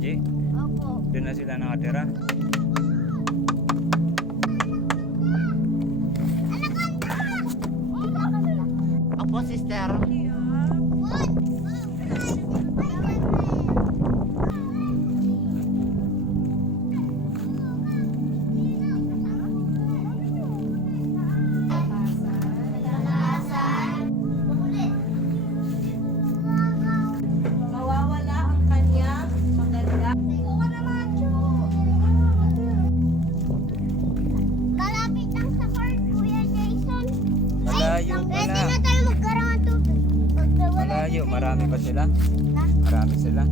G? Opo. Doon na sila nakatira? Opo, sister. Mawawala ang kanyang maganda. Malapit lang sa court, Kuya Jason. Malayo Pwede pala. na tayo magkaroon ng tubig. Malayo. Marami pa sila? Na? Marami sila.